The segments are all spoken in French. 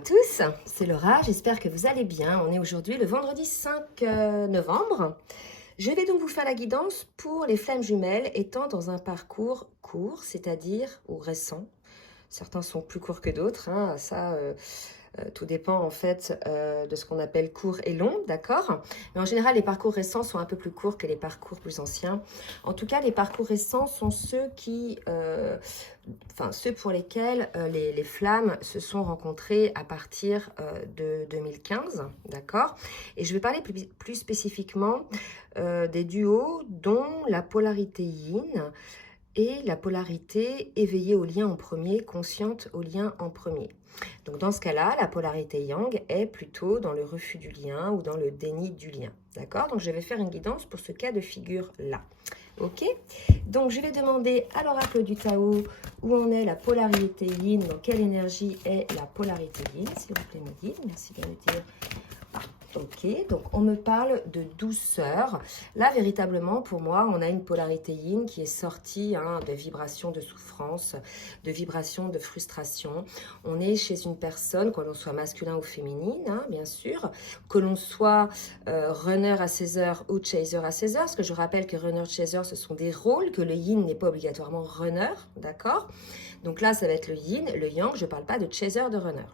tous, c'est Laura, j'espère que vous allez bien. On est aujourd'hui le vendredi 5 novembre. Je vais donc vous faire la guidance pour les flammes jumelles étant dans un parcours court, c'est-à-dire ou récent. Certains sont plus courts que d'autres, hein, tout dépend en fait de ce qu'on appelle court et long, d'accord? Mais en général, les parcours récents sont un peu plus courts que les parcours plus anciens. En tout cas, les parcours récents sont ceux ceux pour lesquels les flammes se sont rencontrées à partir de 2015, d'accord? Et je vais parler plus spécifiquement des duos dont la polarité yin et la polarité éveillée au lien en premier, consciente au lien en premier. Donc dans ce cas-là, la polarité yang est plutôt dans le refus du lien ou dans le déni du lien. D'accord? Donc je vais faire une guidance pour ce cas de figure-là. Ok? Donc je vais demander à l'oracle du Tao où en est la polarité yin, dans quelle énergie est la polarité yin, s'il vous plaît, me guide. Merci de me dire. Ok, donc on me parle de douceur. Là, véritablement, pour moi, on a une polarité yin qui est sortie de vibrations de souffrance, de vibrations de frustration. On est chez une personne, que l'on soit masculin ou féminine, bien sûr, que l'on soit runner à 16 heures ou chaser à 16 heures, parce que je rappelle que runner, chaser, ce sont des rôles, que le yin n'est pas obligatoirement runner, d'accord? Donc là, ça va être le yin, le yang, je ne parle pas de chaser, de runner.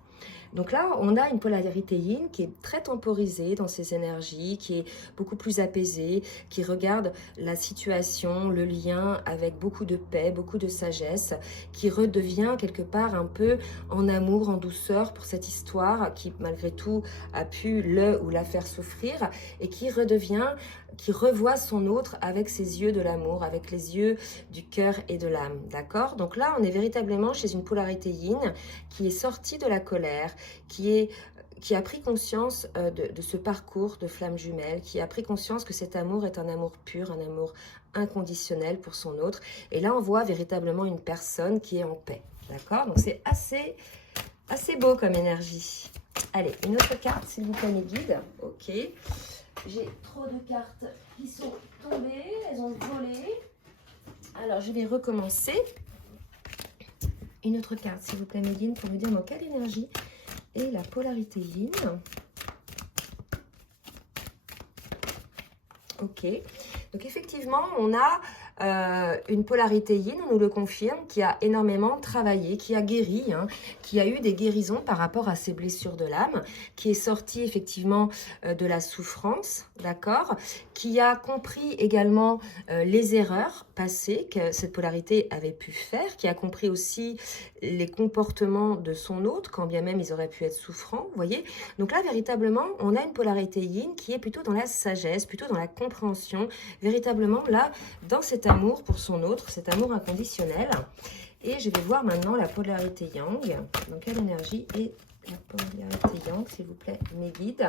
Donc là, on a une polarité yin qui est très temporisée dans ses énergies, qui est beaucoup plus apaisée, qui regarde la situation, le lien avec beaucoup de paix, beaucoup de sagesse, qui redevient quelque part un peu en amour, en douceur pour cette histoire qui malgré tout a pu le ou la faire souffrir et qui revoit son autre avec ses yeux de l'amour, avec les yeux du cœur et de l'âme, d'accord? Donc là, on est véritablement chez une polarité yin qui est sortie de la colère, qui a pris conscience de ce parcours de flamme jumelle, qui a pris conscience que cet amour est un amour pur, un amour inconditionnel pour son autre. Et là, on voit véritablement une personne qui est en paix, d'accord? Donc c'est assez beau comme énergie. Allez, une autre carte, s'il vous plaît, mes guides. Ok. J'ai trop de cartes qui sont tombées, elles ont volé. Alors, je vais recommencer. Une autre carte, s'il vous plaît, mes guides, pour me dire dans quelle énergie est la polarité yin. Ok. Donc, effectivement, on a une polarité yin, on nous le confirme, qui a énormément travaillé, qui a guéri, qui a eu des guérisons par rapport à ses blessures de l'âme, qui est sorti effectivement de la souffrance, d'accord, qui a compris également les erreurs passées que cette polarité avait pu faire, qui a compris aussi les comportements de son autre, quand bien même ils auraient pu être souffrants, vous voyez. Donc là, véritablement, on a une polarité yin qui est plutôt dans la sagesse, plutôt dans la compréhension, véritablement là, dans cet amour pour son autre, cet amour inconditionnel. Et je vais voir maintenant la polarité yang. Dans quelle énergie est la polarité yang, s'il vous plaît, mes guides.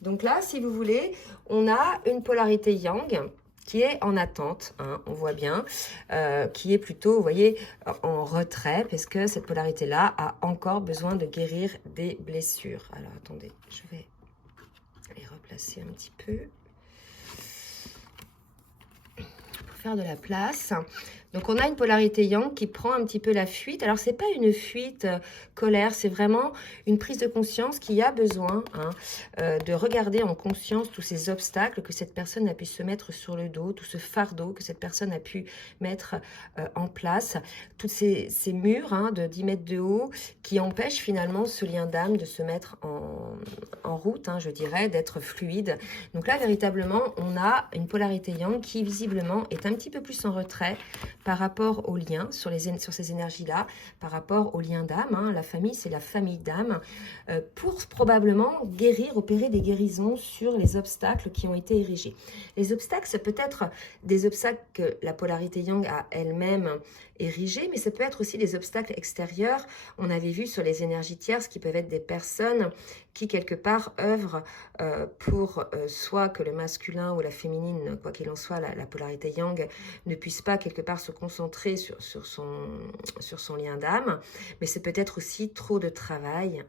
Donc là, si vous voulez, on a une polarité yang qui est en attente, on voit bien, qui est plutôt, vous voyez, en retrait, parce que cette polarité-là a encore besoin de guérir des blessures. Alors, attendez, je vais les replacer un petit peu pour faire de la place. Donc, on a une polarité yang qui prend un petit peu la fuite. Alors, c'est pas une fuite colère, c'est vraiment une prise de conscience qui a besoin de regarder en conscience tous ces obstacles que cette personne a pu se mettre sur le dos, tout ce fardeau que cette personne a pu mettre en place, tous ces murs de 10 mètres de haut qui empêchent finalement ce lien d'âme de se mettre en route, je dirais, d'être fluide. Donc là, véritablement, on a une polarité yang qui visiblement est un petit peu plus en retrait par rapport au lien, sur ces énergies-là, par rapport au lien d'âme. La famille, c'est la famille d'âme, pour probablement guérir, opérer des guérisons sur les obstacles qui ont été érigés. Les obstacles, c'est peut-être des obstacles que la polarité yang a elle-même érigés, mais ça peut être aussi des obstacles extérieurs. On avait vu sur les énergies tierces qui peuvent être des personnes qui, quelque part, œuvrent pour soit que le masculin ou la féminine, quoi qu'il en soit, la polarité yang, ne puisse pas, quelque part, se concentrer sur son lien d'âme. Mais c'est peut-être aussi trop de travail,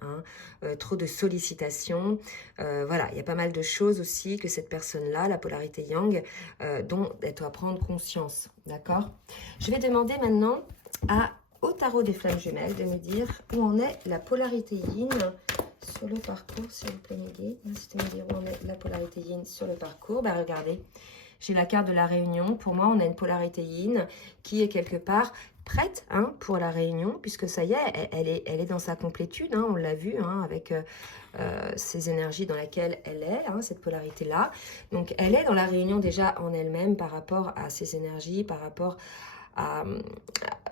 trop de sollicitations. Voilà, il y a pas mal de choses aussi que cette personne-là, la polarité yang, dont elle doit prendre conscience. D'accord? Je vais demander maintenant à au tarot des flammes jumelles de me dire où en est la polarité yin sur le parcours, s'il vous plaît, mes guides. Merci de me dire où en est la polarité yin sur le parcours. Bah, regardez, j'ai la carte de la réunion. Pour moi, on a une polarité yin qui est quelque part prête pour la réunion, puisque ça y est, elle est dans sa complétude. On l'a vu avec ces énergies dans lesquelles elle est, cette polarité-là. Donc, elle est dans la réunion déjà en elle-même par rapport à ces énergies, par rapport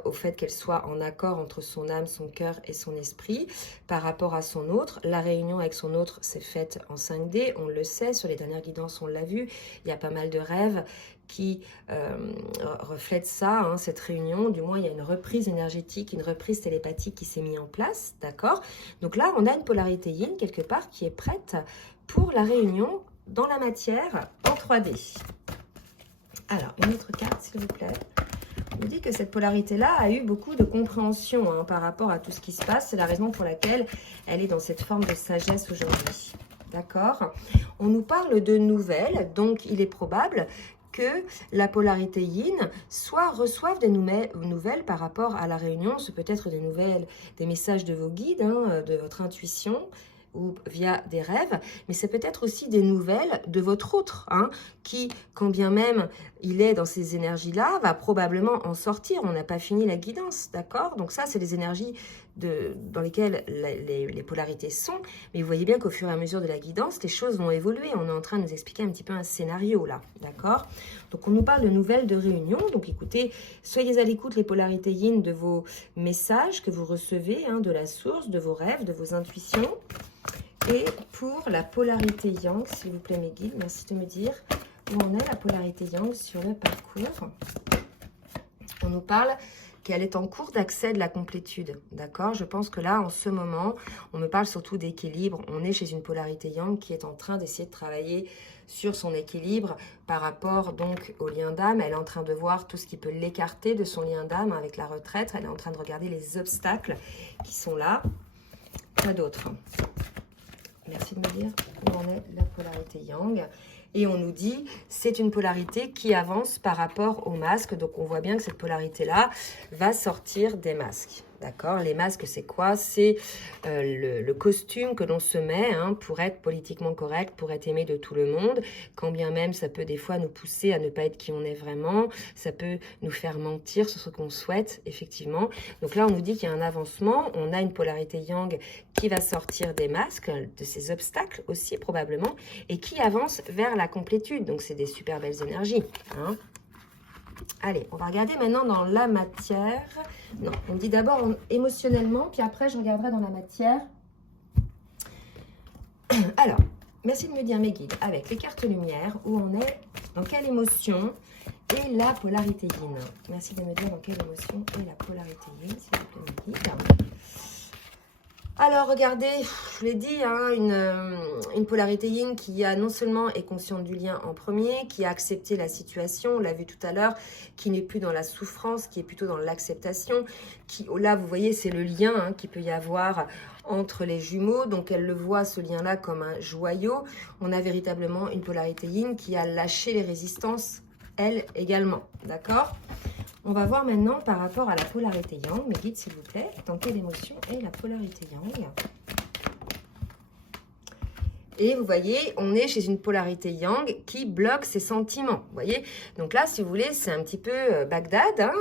au fait qu'elle soit en accord entre son âme, son cœur et son esprit par rapport à son autre. La réunion avec son autre s'est faite en 5D, on le sait, sur les dernières guidances on l'a vu, il y a pas mal de rêves qui reflètent ça, cette réunion. Du moins il y a une reprise énergétique, une reprise télépathique qui s'est mise en place, d'accord? Donc là on a une polarité yin quelque part qui est prête pour la réunion dans la matière en 3D. Alors une autre carte s'il vous plaît. On dit que cette polarité-là a eu beaucoup de compréhension par rapport à tout ce qui se passe. C'est la raison pour laquelle elle est dans cette forme de sagesse aujourd'hui. D'accord? On nous parle de nouvelles, donc il est probable que la polarité yin reçoive des nouvelles par rapport à la réunion. Ce peut être des nouvelles, des messages de vos guides, de votre intuition, ou via des rêves, mais c'est peut-être aussi des nouvelles de votre autre, qui, quand bien même il est dans ces énergies-là, va probablement en sortir. On n'a pas fini la guidance, d'accord? Donc ça, c'est les énergies dans lesquelles les polarités sont, mais vous voyez bien qu'au fur et à mesure de la guidance, les choses vont évoluer. On est en train de nous expliquer un petit peu un scénario, là, d'accord? Donc on nous parle de nouvelles de réunion, donc écoutez, soyez à l'écoute, les polarités yin, de vos messages que vous recevez, de la source, de vos rêves, de vos intuitions. Et pour la polarité yang, s'il vous plaît mes guides, merci de me dire où en est la polarité yang sur le parcours. On nous parle qu'elle est en cours d'accès de la complétude, d'accord? Je pense que là, en ce moment, on me parle surtout d'équilibre. On est chez une polarité yang qui est en train d'essayer de travailler sur son équilibre par rapport donc au lien d'âme. Elle est en train de voir tout ce qui peut l'écarter de son lien d'âme avec la retraite. Elle est en train de regarder les obstacles qui sont là. Quoi d'autre? Merci de me dire où en est la polarité yang. Et on nous dit, c'est une polarité qui avance par rapport au masque. Donc, on voit bien que cette polarité-là va sortir des masques. D'accord? Les masques, c'est quoi? C'est le costume que l'on se met pour être politiquement correct, pour être aimé de tout le monde. Quand bien même, ça peut des fois nous pousser à ne pas être qui on est vraiment. Ça peut nous faire mentir sur ce qu'on souhaite, effectivement. Donc là, on nous dit qu'il y a un avancement. On a une polarité yang qui va sortir des masques, de ces obstacles aussi, probablement, et qui avance vers la complétude. Donc, c'est des super belles énergies. Allez, on va regarder maintenant dans la matière. Non, on dit d'abord émotionnellement, puis après, je regarderai dans la matière. Alors, merci de me dire mes guides, avec les cartes lumière, où on est, dans quelle émotion et la polarité yin. Merci de me dire dans quelle émotion et la polarité yin, s'il vous plaît, mes guides. Alors, regardez, je vous l'ai dit, une polarité yin qui non seulement est consciente du lien en premier, qui a accepté la situation, on l'a vu tout à l'heure, qui n'est plus dans la souffrance, qui est plutôt dans l'acceptation, qui, là, vous voyez, c'est le lien qu'il peut y avoir entre les jumeaux, donc elle le voit, ce lien-là, comme un joyau. On a véritablement une polarité yin qui a lâché les résistances, elle également, d'accord ? On va voir maintenant par rapport à la polarité yang, mes guides s'il vous plaît, dans quelle émotion est la polarité yang. Et vous voyez, on est chez une polarité yang qui bloque ses sentiments. Vous voyez, donc là, si vous voulez, c'est un petit peu Bagdad,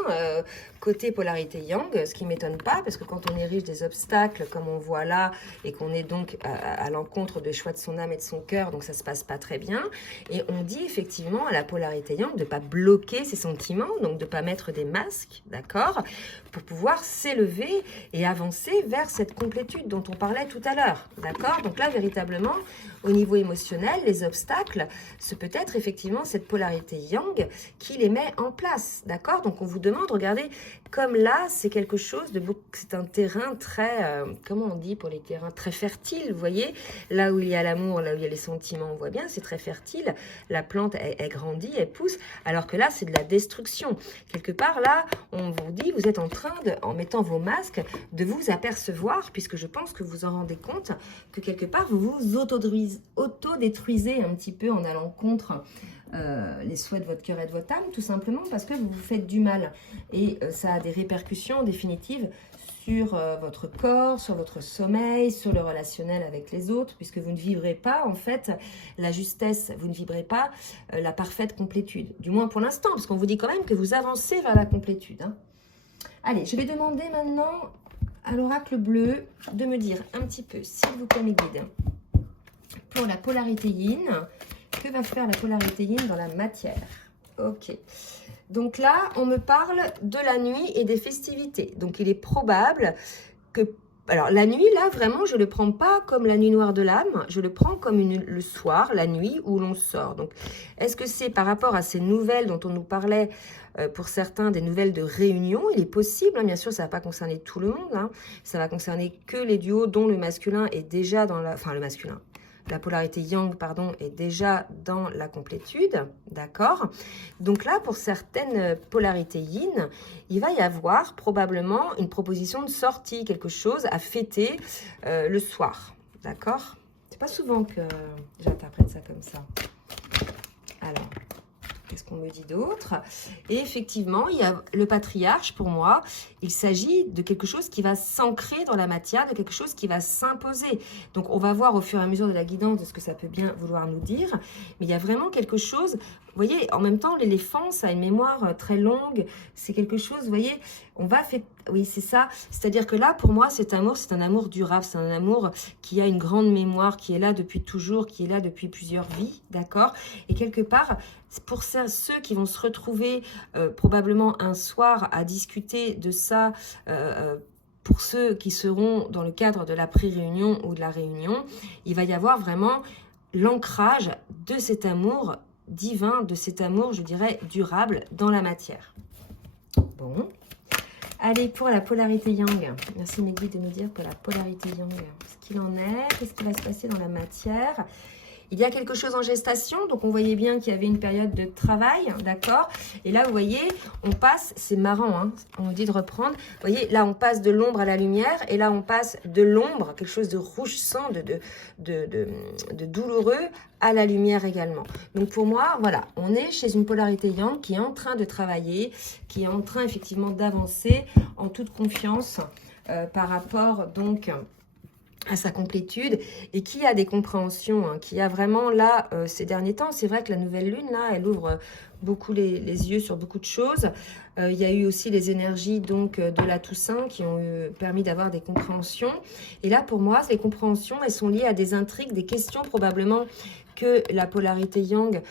côté polarité yang, ce qui ne m'étonne pas, parce que quand on érige des obstacles, comme on voit là, et qu'on est donc à l'encontre des choix de son âme et de son cœur, donc ça ne se passe pas très bien. Et on dit effectivement à la polarité yang de ne pas bloquer ses sentiments, donc de ne pas mettre des masques, d'accord, pour pouvoir s'élever et avancer vers cette complétude dont on parlait tout à l'heure, d'accord. Donc là, véritablement, au niveau émotionnel, les obstacles, c'est peut-être effectivement cette polarité yang qui les met en place, d'accord. Donc on vous demande, regardez, comme là, c'est quelque chose de beaucoup, c'est un terrain très, comment on dit pour les terrains, très fertile, vous voyez, là où il y a l'amour, là où il y a les sentiments, on voit bien, c'est très fertile, la plante, elle grandit, elle pousse, alors que là, c'est de la destruction. Quelque part, là, on vous dit, vous êtes en train, en mettant vos masques, de vous apercevoir, puisque je pense que vous en rendez compte, que quelque part, vous vous autodétruisez un petit peu en allant contre les souhaits de votre cœur et de votre âme, tout simplement parce que vous vous faites du mal. Et ça a des répercussions définitives sur votre corps, sur votre sommeil, sur le relationnel avec les autres, puisque vous ne vivrez pas, en fait, la justesse, vous ne vivrez pas la parfaite complétude. Du moins pour l'instant, parce qu'on vous dit quand même que vous avancez vers la complétude. Hein. Allez, je vais demander maintenant à l'oracle bleu de me dire un petit peu, s'il vous plaît, mes guides, pour la polarité yin, que va faire la polarité yin dans la matière? Ok. Donc là, on me parle de la nuit et des festivités. Donc il est probable que... Alors la nuit, là, vraiment, je ne le prends pas comme la nuit noire de l'âme. Je le prends comme le soir, la nuit où l'on sort. Donc est-ce que c'est par rapport à ces nouvelles dont on nous parlait, pour certains, des nouvelles de réunion? Il est possible, hein, bien sûr, ça ne va pas concerner tout le monde. Hein. Ça va concerner que les duos dont le masculin est déjà dans la... Enfin, le masculin. La polarité yang, pardon, est déjà dans la complétude, d'accord? Donc là, pour certaines polarités yin, il va y avoir probablement une proposition de sortie, quelque chose à fêter le soir, d'accord? C'est pas souvent que j'interprète ça comme ça. Alors, qu'est-ce qu'on me dit d'autre? Et effectivement, il y a le patriarche, pour moi, il s'agit de quelque chose qui va s'ancrer dans la matière, de quelque chose qui va s'imposer. Donc, on va voir au fur et à mesure de la guidance de ce que ça peut bien vouloir nous dire. Mais il y a vraiment quelque chose, vous voyez, en même temps, l'éléphant, ça a une mémoire très longue. C'est quelque chose, vous voyez, on va faire... Oui, c'est ça. C'est-à-dire que là, pour moi, cet amour, c'est un amour durable. C'est un amour qui a une grande mémoire, qui est là depuis toujours, qui est là depuis plusieurs vies, d'accord? Et quelque part, pour ceux qui vont se retrouver probablement un soir à discuter de ça, pour ceux qui seront dans le cadre de la pré-réunion ou de la réunion, il va y avoir vraiment l'ancrage de cet amour divin, de cet amour, je dirais, durable dans la matière. Bon. Allez, pour la polarité yang. Merci mes guides de nous dire pour la polarité yang, ce qu'il en est, qu'est-ce qui va se passer dans la matière. Il y a quelque chose en gestation, donc on voyait bien qu'il y avait une période de travail, d'accord? Et là, vous voyez, on passe, c'est marrant, hein, on nous dit de reprendre. Vous voyez, là, on passe de l'ombre à la lumière, et là, on passe de l'ombre, quelque chose de rouge sang, de douloureux, à la lumière également. Donc pour moi, voilà, on est chez une polarité yang qui est en train de travailler, qui est en train effectivement d'avancer en toute confiance par rapport donc à sa complétude et qui a des compréhensions, hein, qui a vraiment là, ces derniers temps, c'est vrai que la nouvelle lune, là, elle ouvre beaucoup les yeux sur beaucoup de choses. Il y a eu aussi les énergies donc de la Toussaint qui ont permis d'avoir des compréhensions. Et là, pour moi, ces compréhensions, elles sont liées à des intrigues, des questions probablement que la polarité yang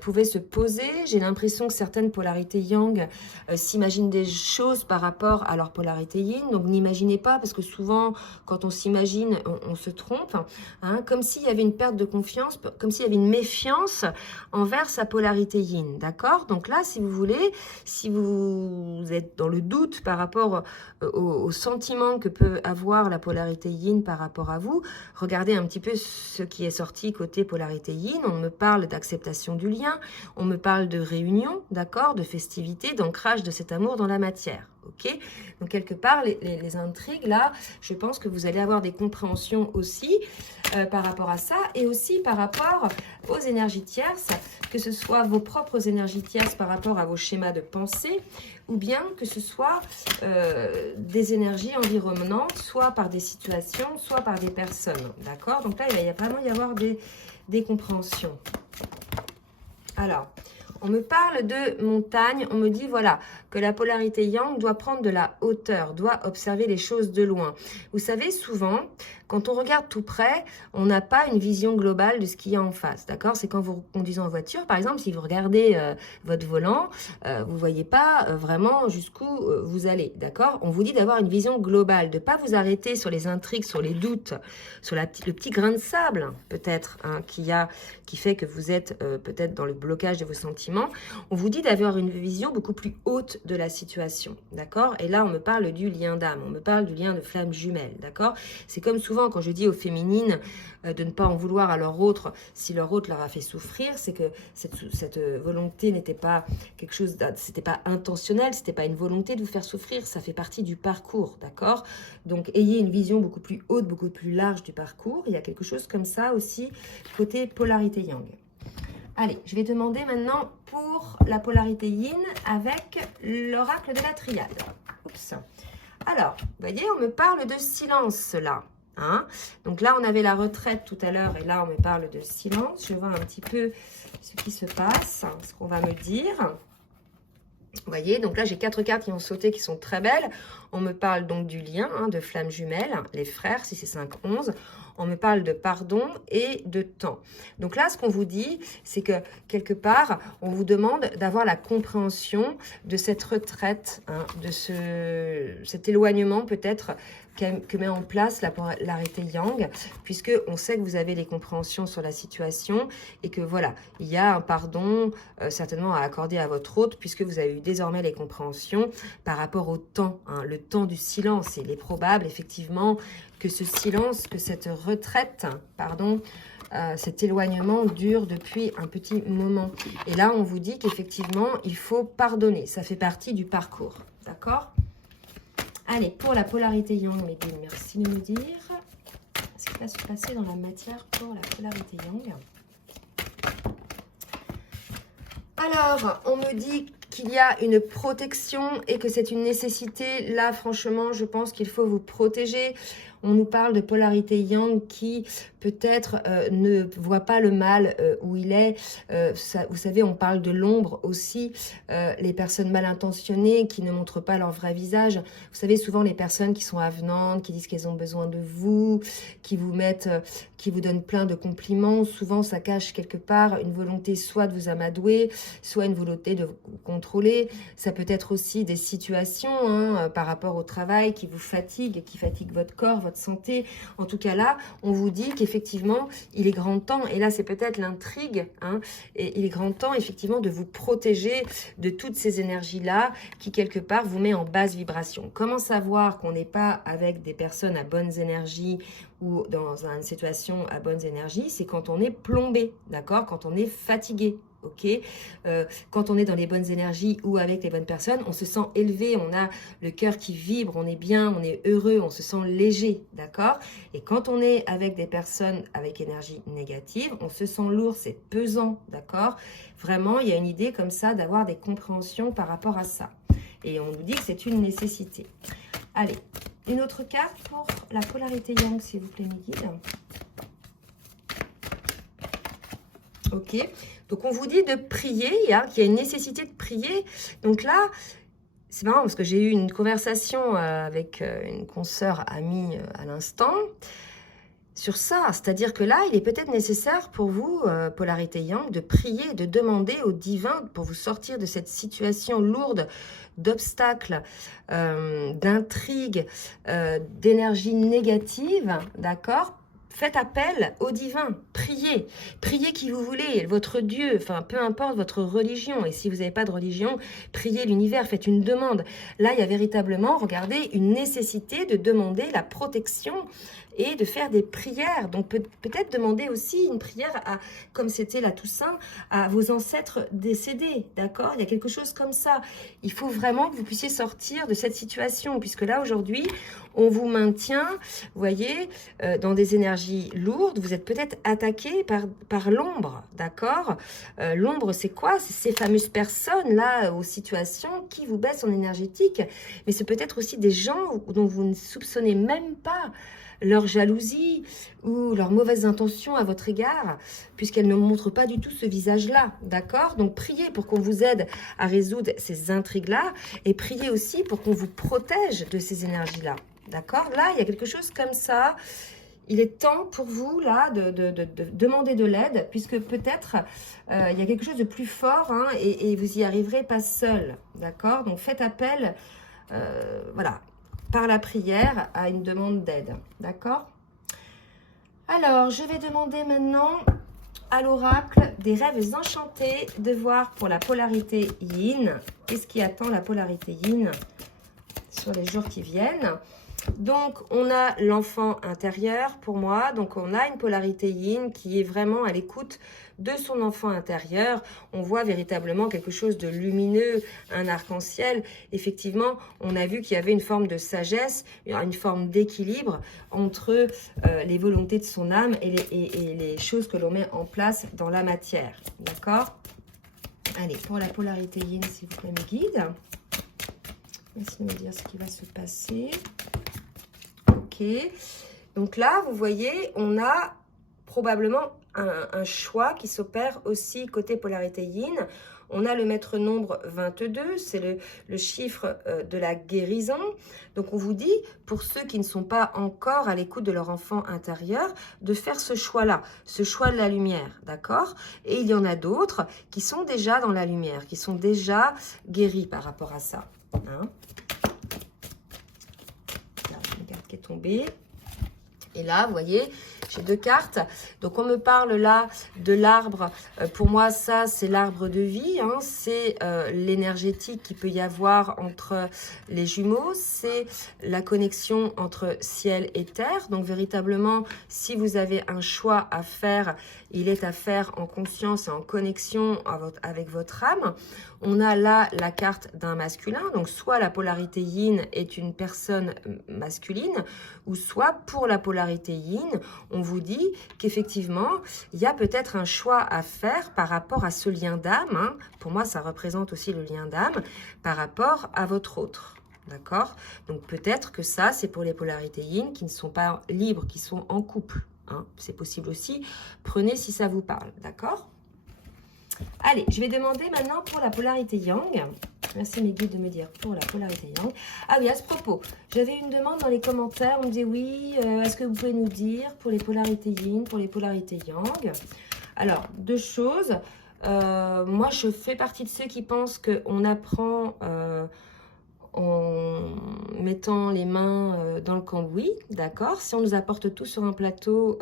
pouvait se poser. J'ai l'impression que certaines polarités yang s'imaginent des choses par rapport à leur polarité yin. Donc n'imaginez pas, parce que souvent, quand on s'imagine, on se trompe. Hein, comme s'il y avait une perte de confiance, comme s'il y avait une méfiance envers sa polarité yin. D'accord? Donc là, si vous voulez, si vous êtes dans le doute par rapport au sentiment que peut avoir la polarité yin par rapport à vous, regardez un petit peu ce qui est sorti côté polarité yin. On me parle d'acceptation du lien, on me parle de réunion, d'accord, de festivité, d'ancrage de cet amour dans la matière. Ok, donc quelque part, les intrigues, là, je pense que vous allez avoir des compréhensions aussi par rapport à ça et aussi par rapport aux énergies tierces, que ce soit vos propres énergies tierces par rapport à vos schémas de pensée ou bien que ce soit des énergies environnantes, soit par des situations, soit par des personnes. D'accord? Donc là, il va vraiment y avoir des compréhensions. Alors, on me parle de montagne, on me dit voilà que la polarité yang doit prendre de la hauteur, doit observer les choses de loin. Vous savez, souvent, quand on regarde tout près, on n'a pas une vision globale de ce qu'il y a en face, d'accord? C'est quand vous conduisez en voiture, par exemple, si vous regardez votre volant, vous ne voyez pas vraiment jusqu'où vous allez, d'accord? On vous dit d'avoir une vision globale, de ne pas vous arrêter sur les intrigues, sur les doutes, sur le petit grain de sable, peut-être, hein, qui fait que vous êtes peut-être dans le blocage de vos sentiments. On vous dit d'avoir une vision beaucoup plus haute de la situation, d'accord? Et là, on me parle du lien d'âme, on me parle du lien de flamme jumelle, d'accord? C'est comme souvent quand je dis aux féminines de ne pas en vouloir à leur autre si leur autre leur a fait souffrir, c'est que cette volonté n'était pas quelque chose, c'était pas intentionnel, c'était pas une volonté de vous faire souffrir, ça fait partie du parcours, d'accord? Donc, ayez une vision beaucoup plus haute, beaucoup plus large du parcours. Il y a quelque chose comme ça aussi côté polarité yang. Allez, je vais demander maintenant pour la polarité yin avec l'oracle de la triade. Oups. Alors, vous voyez, on me parle de silence là. Hein? Donc là, on avait la retraite tout à l'heure et là, on me parle de silence. Je vois un petit peu ce qui se passe, ce qu'on va me dire. Vous voyez, donc là, j'ai 4 cartes qui ont sauté, qui sont très belles. On me parle donc du lien, hein, de flammes jumelles, les frères, si c'est 5-11. On me parle de pardon et de temps. Donc là, ce qu'on vous dit, c'est que quelque part, on vous demande d'avoir la compréhension de cette retraite, hein, de cet éloignement peut-être que met en place la polarité yang, puisque on sait que vous avez les compréhensions sur la situation et que voilà, il y a un pardon certainement à accorder à votre hôte, puisque vous avez eu désormais les compréhensions par rapport au temps, hein, le temps du silence. Il est probable effectivement que ce silence, que cette retraite, pardon, cet éloignement dure depuis un petit moment. Et là, on vous dit qu'effectivement, il faut pardonner. Ça fait partie du parcours. D'accord ? Allez, pour la polarité yang, mes guides, merci de me dire ce qui va se passer dans la matière pour la polarité yang. Alors, on me dit qu'il y a une protection et que c'est une nécessité. Là, franchement, je pense qu'il faut vous protéger. On nous parle de polarité yang qui peut-être ne voit pas le mal où il est. Vous savez, on parle de l'ombre aussi. Les personnes mal intentionnées qui ne montrent pas leur vrai visage. Vous savez, souvent les personnes qui sont avenantes, qui disent qu'elles ont besoin de vous, qui vous mettent, qui vous donnent plein de compliments. Souvent, ça cache quelque part une volonté soit de vous amadouer, soit une volonté de vous contrôler. Ça peut être aussi des situations hein, par rapport au travail qui vous fatiguent, qui fatiguent votre corps, votre santé. En tout cas là, on vous dit qu'effectivement, il est grand temps, et là c'est peut-être l'intrigue, hein, et il est grand temps effectivement de vous protéger de toutes ces énergies-là qui quelque part vous met en basse vibration. Comment savoir qu'on n'est pas avec des personnes à bonnes énergies ou dans une situation à bonnes énergies? C'est quand on est plombé, d'accord? Quand on est fatigué. Ok, quand on est dans les bonnes énergies ou avec les bonnes personnes, on se sent élevé, on a le cœur qui vibre, on est bien, on est heureux, on se sent léger, d'accord? Et quand on est avec des personnes avec énergie négative, on se sent lourd, c'est pesant, d'accord? Vraiment, il y a une idée comme ça d'avoir des compréhensions par rapport à ça. Et on nous dit que c'est une nécessité. Allez, une autre carte pour la polarité yang, s'il vous plaît, mes guides. Ok, donc on vous dit de prier, hein, qu'il y a une nécessité de prier. Donc là, c'est marrant parce que j'ai eu une conversation avec une consoeur amie à l'instant sur ça. C'est-à-dire que là, il est peut-être nécessaire pour vous, polarité yang, de prier, de demander au divin pour vous sortir de cette situation lourde d'obstacles, d'intrigues, d'énergie négative, d'accord ? Faites appel au divin, priez, priez qui vous voulez, votre Dieu, enfin peu importe votre religion. Et si vous n'avez pas de religion, priez l'univers, faites une demande. Là, il y a véritablement, regardez, une nécessité de demander la protection et de faire des prières. Donc peut-être demander aussi une prière, comme c'était la Toussaint, à vos ancêtres décédés, d'accord? Il y a quelque chose comme ça. Il faut vraiment que vous puissiez sortir de cette situation, puisque là, aujourd'hui, on vous maintient, vous voyez, dans des énergies lourdes. Vous êtes peut-être attaqué par l'ombre, d'accord? L'ombre, c'est quoi? C'est ces fameuses personnes-là, aux situations qui vous baissent en énergétique. Mais c'est peut-être aussi des gens dont vous ne soupçonnez même pas leur jalousie ou leurs mauvaises intentions à votre égard, puisqu'elles ne montrent pas du tout ce visage-là, d'accord? Donc, priez pour qu'on vous aide à résoudre ces intrigues-là et priez aussi pour qu'on vous protège de ces énergies-là, d'accord? Là, il y a quelque chose comme ça. Il est temps pour vous, là, de demander de l'aide, puisque peut-être il y a quelque chose de plus fort hein, et vous y arriverez pas seul, d'accord? Donc, faites appel, voilà, par la prière à une demande d'aide, d'accord? Alors, je vais demander maintenant à l'oracle des rêves enchantés de voir pour la polarité yin. Qu'est-ce qui attend la polarité yin sur les jours qui viennent? Donc, on a l'enfant intérieur pour moi. Donc, on a une polarité yin qui est vraiment à l'écoute de son enfant intérieur. On voit véritablement quelque chose de lumineux, un arc-en-ciel. Effectivement, on a vu qu'il y avait une forme de sagesse, une forme d'équilibre entre les volontés de son âme et les choses que l'on met en place dans la matière. D'accord? Allez, pour la polarité yin, s'il vous plaît, mes guides. Merci de me dire ce qui va se passer. Ok. Donc là, vous voyez, on a probablement un choix qui s'opère aussi côté polarité yin. On a le maître nombre 22, c'est le chiffre de la guérison. Donc on vous dit, pour ceux qui ne sont pas encore à l'écoute de leur enfant intérieur, de faire ce choix-là, ce choix de la lumière, d'accord? Et il y en a d'autres qui sont déjà dans la lumière, qui sont déjà guéris par rapport à ça. Hein? Là, une carte qui est tombée. Et là, vous voyez, j'ai 2 cartes. Donc, on me parle là de l'arbre. Pour moi, ça, c'est l'arbre de vie. Hein. C'est l'énergétique qu'il peut y avoir entre les jumeaux. C'est la connexion entre ciel et terre. Donc, véritablement, si vous avez un choix à faire, il est à faire en conscience et en connexion avec votre âme. On a là la carte d'un masculin. Donc, soit la polarité yin est une personne masculine, ou soit pour la polarité yin, on vous dit qu'effectivement, il y a peut-être un choix à faire par rapport à ce lien d'âme. Hein. Pour moi, ça représente aussi le lien d'âme par rapport à votre autre. D'accord? Donc, peut-être que ça, c'est pour les polarités yin qui ne sont pas libres, qui sont en couple. Hein. C'est possible aussi. Prenez si ça vous parle. D'accord? Allez, je vais demander maintenant pour la polarité yang. Merci mes guides de me dire pour la polarité yang. Ah oui, à ce propos, j'avais une demande dans les commentaires. On me disait oui, est-ce que vous pouvez nous dire pour les polarités yin, pour les polarités yang? Alors, 2 choses. Moi, je fais partie de ceux qui pensent qu'on apprend en mettant les mains dans le cambouis, d'accord? Si on nous apporte tout sur un plateau,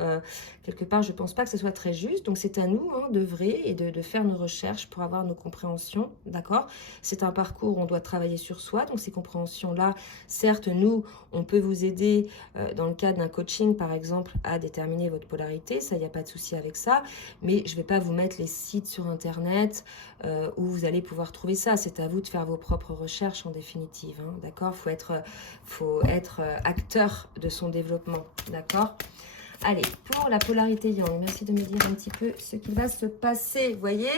quelque part, je ne pense pas que ce soit très juste. Donc, c'est à nous hein, d'œuvrer et de faire nos recherches pour avoir nos compréhensions, d'accord? C'est un parcours où on doit travailler sur soi. Donc, ces compréhensions-là, certes, nous, on peut vous aider dans le cadre d'un coaching, par exemple, à déterminer votre polarité. Ça, il n'y a pas de souci avec ça. Mais je ne vais pas vous mettre les sites sur Internet où vous allez pouvoir trouver ça. C'est à vous de faire vos propres recherches en définitive. Hein, d'accord, faut être acteur de son développement, d'accord. Allez, pour la polarité yang, merci de me dire un petit peu ce qui va se passer. Vous voyez,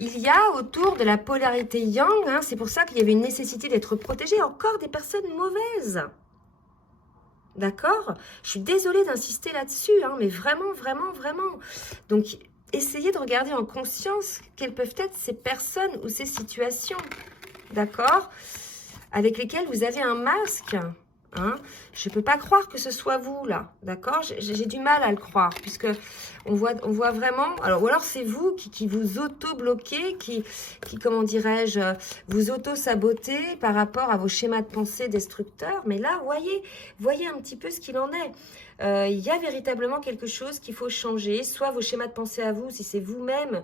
il y a autour de la polarité yang, hein, c'est pour ça qu'il y avait une nécessité d'être protégé, encore des personnes mauvaises. D'accord? Je suis désolée d'insister là-dessus, hein, mais vraiment, vraiment, vraiment. Donc, essayez de regarder en conscience quelles peuvent être ces personnes ou ces situations. D'accord? Avec lesquels vous avez un masque. Hein. Je ne peux pas croire que ce soit vous, là. D'accord? J'ai du mal à le croire, puisque on voit vraiment... Alors, ou alors, c'est vous qui vous auto-bloquez, qui comment dirais-je, vous auto-sabotez par rapport à vos schémas de pensée destructeurs. Mais là, voyez un petit peu ce qu'il en est. Il y a véritablement quelque chose qu'il faut changer. Soit vos schémas de pensée à vous, si c'est vous-même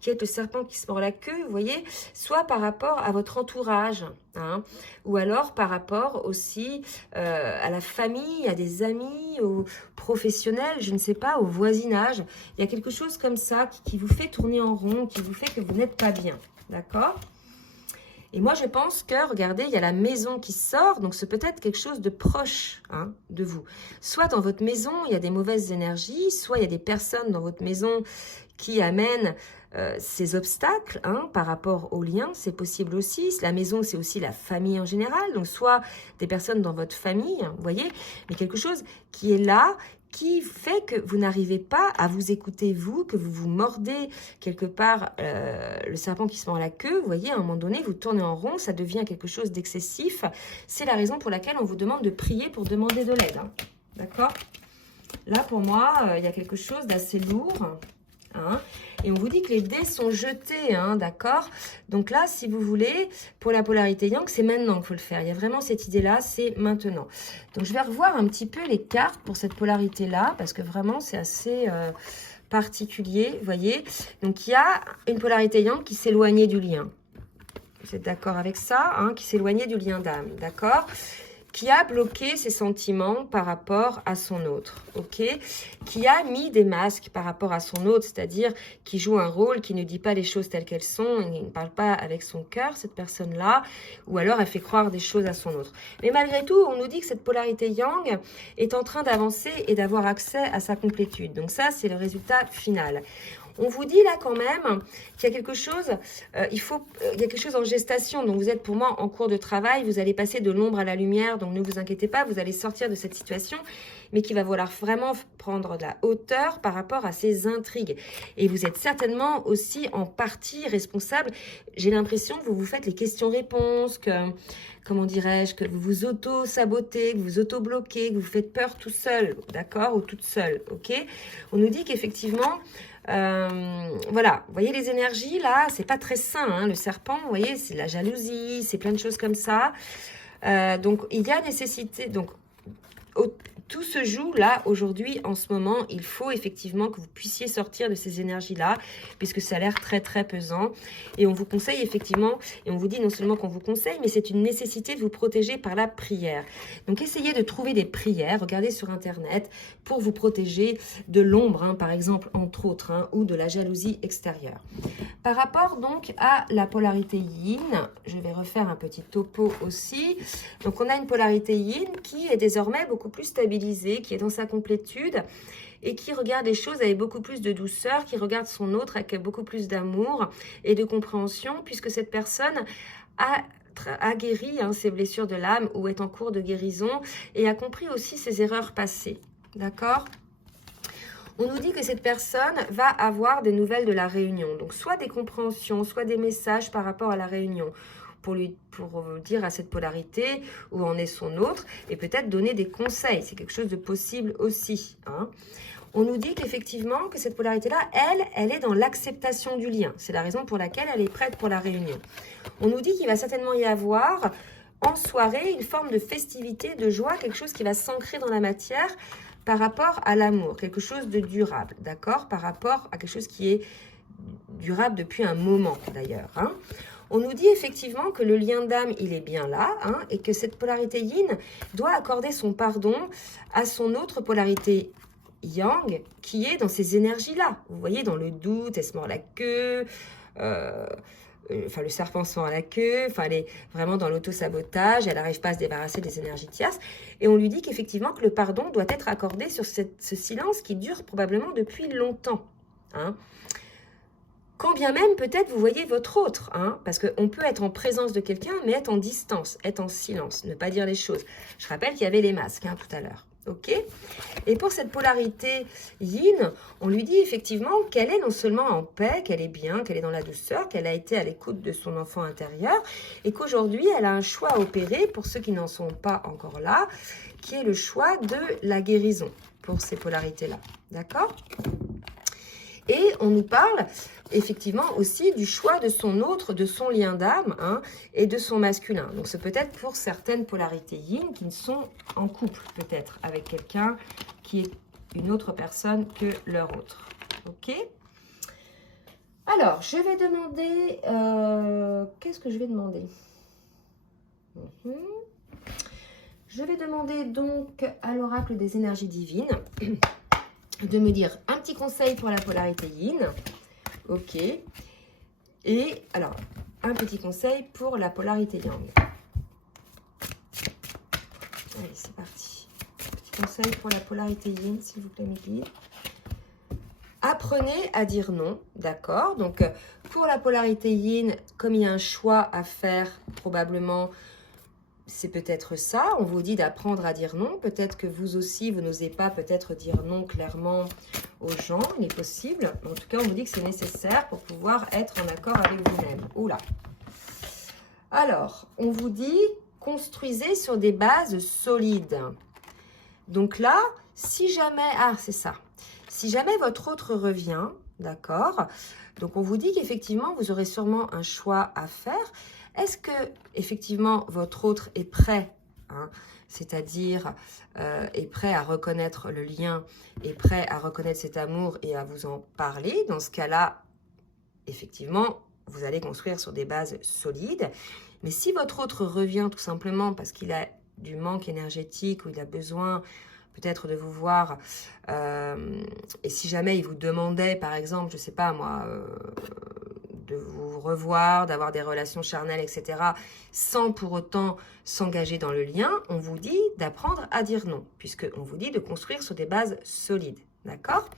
qui êtes le serpent qui se mord la queue, vous voyez, soit par rapport à votre entourage, hein, ou alors par rapport aussi à la famille, à des amis, aux professionnels, je ne sais pas, au voisinage. Il y a quelque chose comme ça qui vous fait tourner en rond, qui vous fait que vous n'êtes pas bien, d'accord? Et moi, je pense que, regardez, il y a la maison qui sort, donc c'est peut-être quelque chose de proche hein, de vous. Soit dans votre maison, il y a des mauvaises énergies, soit il y a des personnes dans votre maison qui amènent ces obstacles hein, par rapport aux liens, c'est possible aussi. La maison, c'est aussi la famille en général, donc soit des personnes dans votre famille, vous voyez, mais quelque chose qui est là, qui fait que vous n'arrivez pas à vous écouter vous, que vous vous mordez quelque part le serpent qui se mord la queue, vous voyez, à un moment donné, vous tournez en rond, ça devient quelque chose d'excessif. C'est la raison pour laquelle on vous demande de prier pour demander de l'aide, hein. D'accord? Là, pour moi, il y a quelque chose d'assez lourd. Hein, et on vous dit que les dés sont jetés, hein, d'accord? Donc là, si vous voulez, pour la polarité yang, c'est maintenant qu'il faut le faire. Il y a vraiment cette idée-là, c'est maintenant. Donc, je vais revoir un petit peu les cartes pour cette polarité-là, parce que vraiment, c'est assez particulier, vous voyez? Donc, il y a une polarité yang qui s'éloignait du lien. Vous êtes d'accord avec ça, hein, qui s'éloignait du lien d'âme, d'accord? qui a bloqué ses sentiments par rapport à son autre, ok? Qui a mis des masques par rapport à son autre, c'est-à-dire qui joue un rôle, qui ne dit pas les choses telles qu'elles sont, et ne parle pas avec son cœur, cette personne-là, ou alors elle fait croire des choses à son autre. Mais malgré tout, on nous dit que cette polarité yang est en train d'avancer et d'avoir accès à sa complétude. Donc ça, c'est le résultat final. On vous dit là quand même qu'il y a quelque chose, il y a quelque chose en gestation. Donc vous êtes pour moi en cours de travail, vous allez passer de l'ombre à la lumière, donc ne vous inquiétez pas, vous allez sortir de cette situation, mais qu'il va falloir vraiment prendre de la hauteur par rapport à ces intrigues. Et vous êtes certainement aussi en partie responsable. J'ai l'impression que vous vous faites les questions-réponses, que, comment dirais-je, que vous vous auto-sabotez, que vous auto-bloquez, que vous faites peur tout seul, d'accord, ou toute seule, ok? On nous dit qu'effectivement, voilà, vous voyez les énergies là, c'est pas très sain, hein, le serpent, vous voyez, c'est de la jalousie, c'est plein de choses comme ça. Donc il y a nécessité, donc tout se joue là aujourd'hui en ce moment. Il faut effectivement que vous puissiez sortir de ces énergies-là, puisque ça a l'air très très pesant. Et on vous conseille effectivement, et on vous dit non seulement qu'on vous conseille, mais c'est une nécessité de vous protéger par la prière. Donc essayez de trouver des prières, regardez sur internet, pour vous protéger de l'ombre, hein, par exemple, entre autres, hein, ou de la jalousie extérieure. Par rapport donc à la polarité yin, je vais refaire un petit topo aussi. Donc on a une polarité yin qui est désormais beaucoup plus stabilisée, qui est dans sa complétude et qui regarde les choses avec beaucoup plus de douceur, qui regarde son autre avec beaucoup plus d'amour et de compréhension, puisque cette personne a guéri ses blessures de l'âme ou est en cours de guérison et a compris aussi ses erreurs passées. D'accord ? On nous dit que cette personne va avoir des nouvelles de la réunion. Donc, soit des compréhensions, soit des messages par rapport à la réunion pour dire à cette polarité où en est son autre et peut-être donner des conseils. C'est quelque chose de possible aussi. Hein. On nous dit qu'effectivement, que cette polarité-là, elle est dans l'acceptation du lien. C'est la raison pour laquelle elle est prête pour la réunion. On nous dit qu'il va certainement y avoir en soirée une forme de festivité, de joie, quelque chose qui va s'ancrer dans la matière par rapport à l'amour, quelque chose de durable, d'accord? Par rapport à quelque chose qui est durable depuis un moment, d'ailleurs. Hein. On nous dit effectivement que le lien d'âme, il est bien là, hein, et que cette polarité yin doit accorder son pardon à son autre polarité yang, qui est dans ces énergies-là. Vous voyez, dans le doute, elle se mord la queue, le serpent se mord la queue, elle est vraiment dans l'auto-sabotage, elle n'arrive pas à se débarrasser des énergies tierces. Et on lui dit qu'effectivement, que le pardon doit être accordé sur ce silence qui dure probablement depuis longtemps. Hein. Quand bien même, peut-être, vous voyez votre autre, hein, parce qu'on peut être en présence de quelqu'un, mais être en distance, être en silence, ne pas dire les choses. Je rappelle qu'il y avait les masques tout à l'heure. Ok. Et pour cette polarité yin, on lui dit effectivement qu'elle est non seulement en paix, qu'elle est bien, qu'elle est dans la douceur, qu'elle a été à l'écoute de son enfant intérieur, et qu'aujourd'hui, elle a un choix à opérer, pour ceux qui n'en sont pas encore là, qui est le choix de la guérison pour ces polarités-là. D'accord ? Et on nous parle effectivement aussi du choix de son autre, de son lien d'âme, hein, et de son masculin. Donc c'est peut-être pour certaines polarités yin qui ne sont en couple peut-être avec quelqu'un qui est une autre personne que leur autre. Ok ? Alors, je vais demander... qu'est-ce que je vais demander ? Je vais demander donc à l'oracle des énergies divines de me dire un petit conseil pour la polarité yin. Ok. Et alors, un petit conseil pour la polarité yang. Allez, c'est parti. Petit conseil pour la polarité yin, s'il vous plaît, mes guides. Apprenez à dire non, d'accord? Donc, pour la polarité yin, comme il y a un choix à faire, probablement, c'est peut-être ça. On vous dit d'apprendre à dire non. Peut-être que vous aussi, vous n'osez pas peut-être dire non clairement aux gens. Il est possible. En tout cas, on vous dit que c'est nécessaire pour pouvoir être en accord avec vous-même. Oula. Alors, on vous dit construisez sur des bases solides. Donc là, si jamais... Ah, c'est ça. Si jamais votre autre revient, d'accord? Donc, on vous dit qu'effectivement, vous aurez sûrement un choix à faire. Est-ce que effectivement votre autre est prêt, hein, c'est-à-dire est prêt à reconnaître le lien, est prêt à reconnaître cet amour et à vous en parler? Dans ce cas-là, effectivement, vous allez construire sur des bases solides. Mais si votre autre revient tout simplement parce qu'il a du manque énergétique, où il a besoin peut-être de vous voir, et si jamais il vous demandait, par exemple, je ne sais pas moi, de vous revoir, d'avoir des relations charnelles, etc., sans pour autant s'engager dans le lien, on vous dit d'apprendre à dire non, puisqu'on vous dit de construire sur des bases solides, d'accord?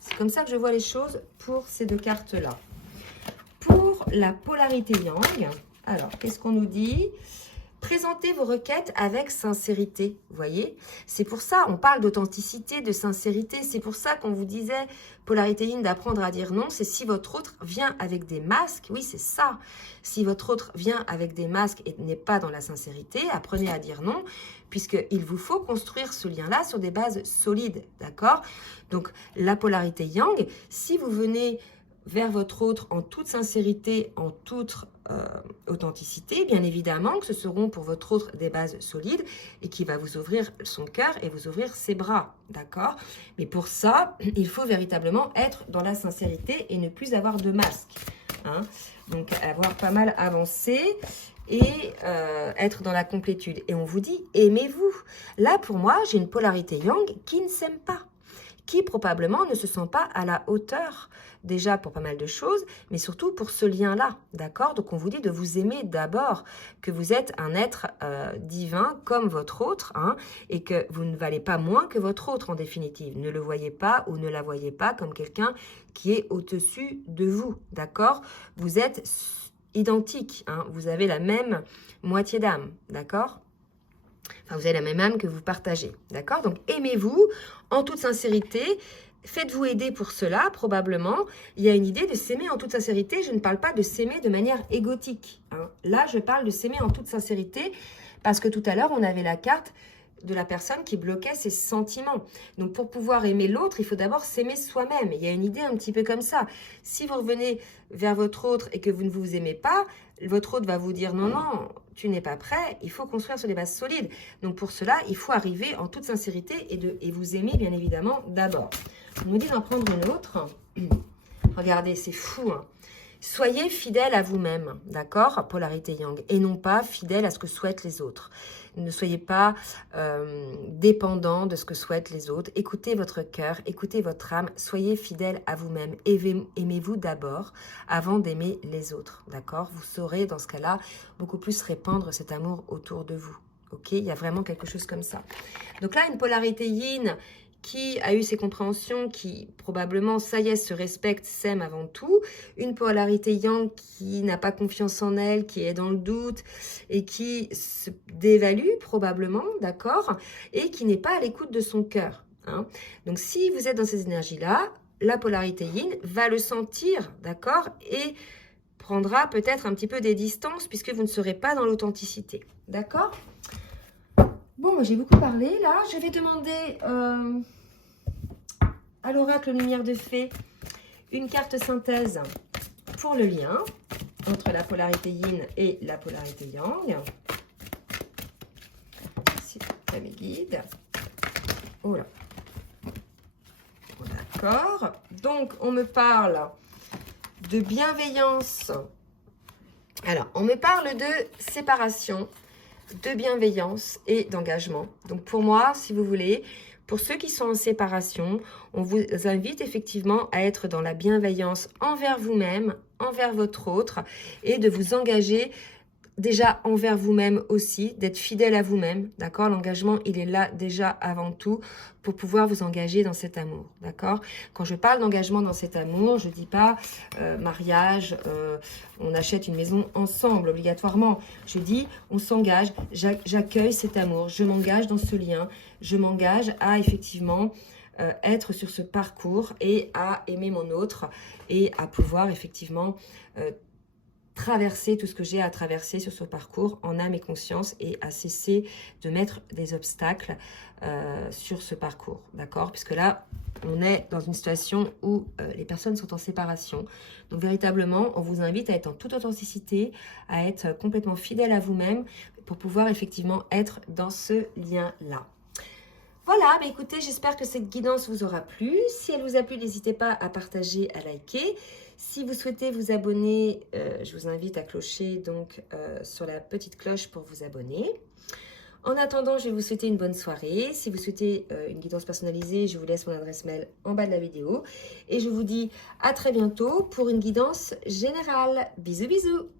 C'est comme ça que je vois les choses pour ces deux cartes-là. Pour la polarité yang, alors, qu'est-ce qu'on nous dit ? Présentez vos requêtes avec sincérité, vous voyez. C'est pour ça, on parle d'authenticité, de sincérité. C'est pour ça qu'on vous disait, polarité yin, d'apprendre à dire non. C'est si votre autre vient avec des masques, oui, c'est ça. Si votre autre vient avec des masques et n'est pas dans la sincérité, apprenez à dire non, puisqu'il vous faut construire ce lien-là sur des bases solides, d'accord? Donc, la polarité yang, si vous venez vers votre autre en toute sincérité, en toute authenticité, bien évidemment que ce seront pour votre autre des bases solides et qui va vous ouvrir son cœur et vous ouvrir ses bras, d'accord? Mais pour ça, il faut véritablement être dans la sincérité et ne plus avoir de masque, hein? Donc, avoir pas mal avancé et être dans la complétude. Et on vous dit, aimez-vous. Là, pour moi, j'ai une polarité yang qui ne s'aime pas, qui probablement ne se sent pas à la hauteur, déjà pour pas mal de choses, mais surtout pour ce lien-là, d'accord? Donc on vous dit de vous aimer d'abord, que vous êtes un être divin comme votre autre, hein, et que vous ne valez pas moins que votre autre en définitive. Ne le voyez pas ou ne la voyez pas comme quelqu'un qui est au-dessus de vous, d'accord? Vous êtes identiques, hein, vous avez la même moitié d'âme, d'accord? Enfin, vous avez la même âme que vous partagez, d'accord? Donc, aimez-vous en toute sincérité. Faites-vous aider pour cela, probablement. Il y a une idée de s'aimer en toute sincérité. Je ne parle pas de s'aimer de manière égotique, hein. Là, je parle de s'aimer en toute sincérité parce que tout à l'heure, on avait la carte de la personne qui bloquait ses sentiments. Donc, pour pouvoir aimer l'autre, il faut d'abord s'aimer soi-même. Il y a une idée un petit peu comme ça. Si vous revenez vers votre autre et que vous ne vous aimez pas, votre autre va vous dire non, non, tu n'es pas prêt, il faut construire sur des bases solides. Donc, pour cela, il faut arriver en toute sincérité et vous aimer, bien évidemment, d'abord. On nous dit d'en prendre une autre. Regardez, c'est fou, hein. Soyez fidèle à vous-même, d'accord, polarité yang, et non pas fidèle à ce que souhaitent les autres. Ne soyez pas dépendant de ce que souhaitent les autres. Écoutez votre cœur, écoutez votre âme, soyez fidèle à vous-même. Aimez-vous d'abord avant d'aimer les autres, d'accord? Vous saurez dans ce cas-là beaucoup plus répandre cet amour autour de vous, ok? Il y a vraiment quelque chose comme ça. Donc là, une polarité yin qui a eu ses compréhensions, qui probablement, ça y est, se respecte, s'aime avant tout. Une polarité yang qui n'a pas confiance en elle, qui est dans le doute et qui se dévalue probablement, d'accord? Et qui n'est pas à l'écoute de son cœur, hein. Donc, si vous êtes dans ces énergies-là, la polarité yin va le sentir, d'accord? Et prendra peut-être un petit peu des distances puisque vous ne serez pas dans l'authenticité, d'accord? Bon, j'ai beaucoup parlé là. Je vais demander à l'oracle Lumière de Fée une carte synthèse pour le lien entre la polarité yin et la polarité yang. S'il vous plaît, mes guides. Oh là. D'accord. Donc, on me parle de bienveillance. Alors, on me parle de séparation, de bienveillance et d'engagement. Donc pour moi, si vous voulez, pour ceux qui sont en séparation, on vous invite effectivement à être dans la bienveillance envers vous-même, envers votre autre, et de vous engager déjà envers vous-même aussi, d'être fidèle à vous-même, d'accord? L'engagement, il est là déjà avant tout pour pouvoir vous engager dans cet amour, d'accord? Quand je parle d'engagement dans cet amour, je ne dis pas mariage, on achète une maison ensemble obligatoirement. Je dis, on s'engage, j'accueille cet amour, je m'engage dans ce lien, je m'engage à effectivement être sur ce parcours et à aimer mon autre et à pouvoir effectivement traverser tout ce que j'ai à traverser sur ce parcours en âme et conscience et à cesser de mettre des obstacles sur ce parcours, d'accord? Puisque là, on est dans une situation où les personnes sont en séparation. Donc, véritablement, on vous invite à être en toute authenticité, à être complètement fidèle à vous-même pour pouvoir effectivement être dans ce lien-là. Voilà, bah écoutez, j'espère que cette guidance vous aura plu. Si elle vous a plu, n'hésitez pas à partager, à liker. Si vous souhaitez vous abonner, je vous invite à clocher donc sur la petite cloche pour vous abonner. En attendant, je vais vous souhaiter une bonne soirée. Si vous souhaitez une guidance personnalisée, je vous laisse mon adresse mail en bas de la vidéo. Et je vous dis à très bientôt pour une guidance générale. Bisous, bisous!